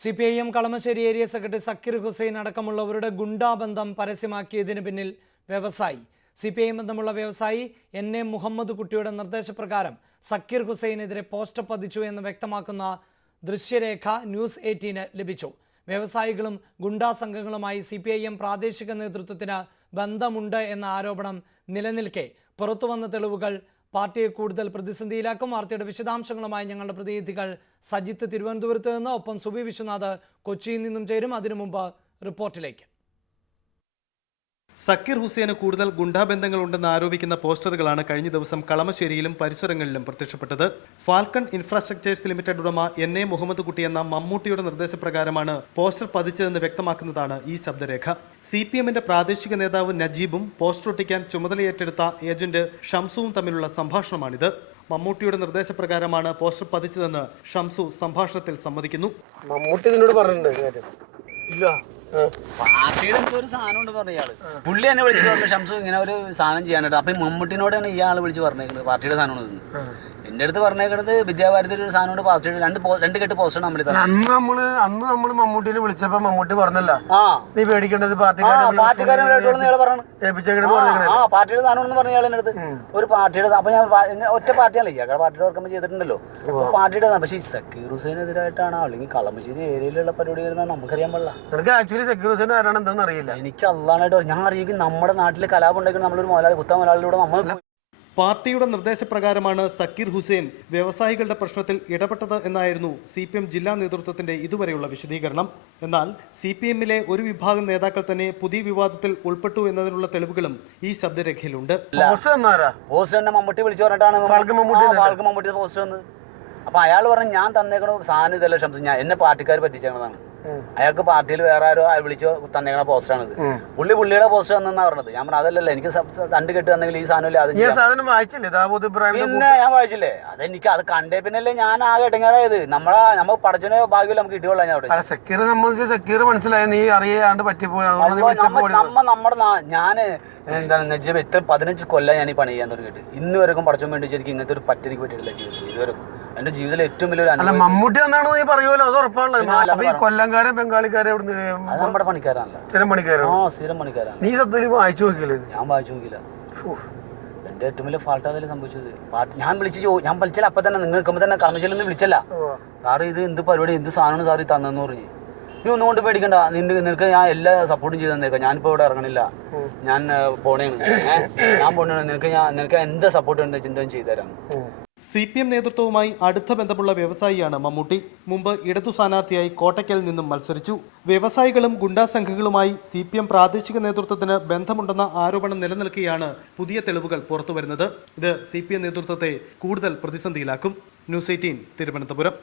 CPIM Kalamassery area secretary Zakir Hussain അടക്കമുള്ളവരുടെ ഗുണ്ടാബന്ധം പരസ്യമാക്കിയതിന് പിന്നിൽ വ്യവസായി CPIM ബന്ധമുള്ള വ്യവസായി NA മുഹമ്മദ് കുട്ടിയുടെ നിർദ്ദേശപ്രകാരം സക്കീർ ഹുസൈനെതിരെ പോസ്റ്റർ പതിച്ചു എന്ന് വ്യക്തമാക്കുന്ന ദൃശ്യരേഖ ന്യൂസ് 18 ലഭിച്ചു. വ്യവസായികളും ഗുണ്ടാ സംഘങ്ങളുമായി CPIM പ്രാദേശിക നേതൃത്വത്തിന് ബന്ധമുണ്ട് എന്ന ആരോപണം നിലനിൽക്കെ പുറത്തുവന്ന തെളിവുകൾ പാർട്ടിയെ കൂടുതൽ പ്രതിസന്ധിയിലാക്കും. വാർത്തയുടെ വിശദാംശങ്ങളുമായി ഞങ്ങളുടെ പ്രതിനിധികൾ സജിത്ത് തിരുവനന്തപുരത്ത് നിന്ന്, ഒപ്പം സുബി വിശ്വനാഥ് കൊച്ചിയിൽ നിന്നും ചേരും. അതിനു മുമ്പ് റിപ്പോർട്ടിലേക്ക്. സക്കീർ ഹുസൈന് കൂടുതൽ ഗുണ്ടാബന്ധങ്ങളുണ്ടെന്ന് ആരോപിക്കുന്ന പോസ്റ്ററുകളാണ് കഴിഞ്ഞ ദിവസം കളമശ്ശേരിയിലും പരിസരങ്ങളിലും പ്രത്യക്ഷപ്പെട്ടത്. ഫാൽക്കൺ ഇൻഫ്രാസ്ട്രക്ചേഴ്സ് ലിമിറ്റഡ് ഉടമ NA മുഹമ്മദ് കുട്ടി എന്ന മമ്മൂട്ടിയുടെ നിർദ്ദേശപ്രകാരമാണ് പോസ്റ്റർ പതിച്ചതെന്ന് വ്യക്തമാക്കുന്നതാണ് ഈ ശബ്ദരേഖ. CPMന്റെ പ്രാദേശിക നേതാവ് നജീബും പോസ്റ്റർ ഒട്ടിക്കാൻ ചുമതലയേറ്റെടുത്ത ഏജന്റ് ഷംസുവും തമ്മിലുള്ള സംഭാഷണമാണിത്. മമ്മൂട്ടിയുടെ നിർദ്ദേശപ്രകാരമാണ് പോസ്റ്റർ പതിച്ചതെന്ന് ഷംസു സംഭാഷണത്തിൽ സമ്മതിക്കുന്നു. മമ്മൂട്ടി നിന്നോട് പറഞ്ഞിട്ടുണ്ട്? ഇല്ല. പാർട്ടിയുടെ ഒരു സാധനം ഉണ്ട് പറഞ്ഞ ഇയാള് പുള്ളി എന്നെ വിളിച്ചിട്ട് പറഞ്ഞു ഷംസു ഇങ്ങനെ ഒരു സാധനം ചെയ്യാനായിട്ട്. അപ്പൊ മമ്മൂട്ടിനോടാണ് ഇയാൾ വിളിച്ച് പറഞ്ഞേക്കുന്നത് പാർട്ടിയുടെ സാധനമാണ്. എന്റെ അടുത്ത് പറഞ്ഞേക്കുന്നത് വിദ്യാഭാരതി ഒരു സാധനമുണ്ട് പാർട്ടിയുടെ രണ്ട് കെട്ട് പോസ്റ്റർ നമ്മൾ അന്ന് നമ്മള് മമ്മൂട്ടിനെ വിളിച്ചപ്പോ മമ്മൂട്ടി പറഞ്ഞല്ല നീ പേടിക്കേണ്ടത് പാർട്ടിക്കാരോട് പറഞ്ഞു പാർട്ടിയുടെ സാധനം എന്ന് പറഞ്ഞ ഇയാളെന്റെ അടുത്ത് ഒരു പാർട്ടിയുടെ. അപ്പൊ ഞാൻ ഒറ്റ പാർട്ടിയാണല്ലോ ഇയാൾ പാർട്ടിയുടെ വർക്കുമ്പോൾ ചെയ്തിട്ടുണ്ടല്ലോ. പാർട്ടിയുടെ പക്ഷേ സക്കീർ ഹുസൈനെതിരായിട്ടാണ് അല്ലെങ്കിൽ കളമശ്ശേരി ഏരിയയിലുള്ള പരിപാടി വരുന്നത് നമുക്കറിയാൻ പാടില്ല. എനിക്ക് ആക്ച്വലി സക്കീർ ഹുസൈൻ ആരാണ് എന്താണെന്ന് അറിയില്ല. എനിക്ക് അള്ളാനായിട്ട് ഞാൻ അറിയിക്കും നമ്മുടെ നാട്ടിൽ കലാപം ഉണ്ടാക്കി നമ്മളൊരു മുതലാളി കുത്ത മുതലാളിലൂടെ നമ്മൾ പാർട്ടിയുടെ നിർദ്ദേശപ്രകാരമാണ് സക്കീർ ഹുസൈൻ വ്യവസായികളുടെ പ്രശ്നത്തിൽ ഇടപെട്ടത് എന്നായിരുന്നു CPM ജില്ലാ നേതൃത്വത്തിന്റെ ഇതുവരെയുള്ള വിശദീകരണം. എന്നാൽ CPMലെ ഒരു വിഭാഗം നേതാക്കൾ തന്നെ പുതിയ വിവാദത്തിൽ ഉൾപ്പെട്ടു എന്നതിനുള്ള തെളിവുകളും ഈ ശബ്ദരേഖയിലുണ്ട്. മമ്മൂട്ടി വിളിച്ചു പറഞ്ഞിട്ടാണ് മമ്മൂട്ടി പോസ്റ്റ് വന്നത്. അപ്പൊ അയാൾ പറഞ്ഞു ഞാൻ തന്നേക്കണ സാധനം ഇതല്ല ഷംസു, ഞാൻ എന്നെ പാർട്ടിക്കാർ പറ്റിച്ചേക്കണതാണ്. അയാൾക്ക് പാർട്ടിയിൽ വേറെ ആരോ വിളിച്ച് തന്നേക്കണ പോസ്റ്റാണിത്. പുള്ളിയുടെ പോസ്റ്റ് തന്നാ പറഞ്ഞത്. ഞാൻ പറഞ്ഞു അതല്ലല്ലോ, എനിക്ക് രണ്ട് കെട്ട് തന്നെങ്കിൽ ഈ സാധനം പിന്നെ ഞാൻ വായിച്ചില്ലേ. അതെനിക്ക് അത് കണ്ടേ പിന്നല്ലേ ഞാൻ ആകെ ഇടങ്ങാറായത്. നമുക്ക് പടച്ചനെ ഭാഗ്യം നമുക്ക് കിട്ടിയോളാം. ഞാൻ സക്കീറിനെ സംബന്ധിച്ച് സക്കീർ മനസ്സിലായി നീ അറിയാണ്ട് പറ്റിപ്പോയി. ഞാന് എന്താണ് നജീബ് ഇത്ര 15 കൊല്ലം ഞാൻ ഈ പണി ചെയ്യാൻ തുടങ്ങിയിട്ട് ഇന്ന് വരെക്കും പഠിച്ചാൻ വേണ്ടി ശരിക്കും ഇങ്ങനത്തെ ഒരു പറ്റെനിക്ക് പറ്റിയിട്ടില്ല ജീവിതത്തിൽ ഇതുവരെ. എന്റെ ജീവിതത്തിൽ ഏറ്റവും വലിയൊരു മമ്മൂട്ടി എന്നാണോ നീ പറയുമല്ലോ? അത് ഉറപ്പാണല്ലോ. കൊല്ലംകാരെ ബംഗാളിക്കാരെ അത് നമ്മുടെ പണിക്കാരാണല്ലോ. സ്ഥിരം പണിക്കാരാണ്. സ്ഥിരം പണിക്കാരാണ്. നീ സത്യത്തിൽ വായിച്ചു നോക്കിയില്ലേ? ഞാൻ വായിച്ചു നോക്കിയില്ല. എന്റെ ഏറ്റവും വലിയ ഫാൾട്ട് അതിൽ സംഭവിച്ചത്. ഞാൻ വിളിച്ചില്ല അപ്പൊ തന്നെ നിങ്ങൾ നിൽക്കുമ്പോൾ തന്നെ കളമശ്ശേരിയിൽ നിന്ന് വിളിച്ചല്ല സാറ് ഇത് എന്ത് പരിപാടി എന്ത് സാധനമാണ് സാർ ഈ തന്നെന്ന് പറഞ്ഞു. നീ ഒന്നും കൊണ്ട് പേടിക്കണ്ട, നിനക്ക് ഞാൻ എല്ലാ സപ്പോർട്ടും ചെയ്ത് തന്നേക്കാം. ഞാനിപ്പോൾ ഇവിടെ ഇറങ്ങണില്ല, ഞാൻ പോണേണ്, ഞാൻ പോണേണ്. നിനക്ക് എന്ത് സപ്പോർട്ട് ഉണ്ട് ചിന്തയും ചെയ്തുതരാം. CPM നേതൃത്വവുമായി അടുത്ത ബന്ധമുള്ള വ്യവസായിയാണ് മമ്മൂട്ടി. മുമ്പ് ഇടതു സ്ഥാനാർത്ഥിയായി കോട്ടയ്ക്കൽ നിന്നും മത്സരിച്ചു. വ്യവസായികളും ഗുണ്ടാ സംഘങ്ങളുമായി CPM പ്രാദേശിക നേതൃത്വത്തിന് ബന്ധമുണ്ടെന്ന ആരോപണം നിലനിൽക്കെയാണ് പുതിയ തെളിവുകൾ പുറത്തുവരുന്നത്. ഇത് CPM നേതൃത്വത്തെ കൂടുതൽ പ്രതിസന്ധിയിലാക്കും. ന്യൂസ് 18 തിരുവനന്തപുരം.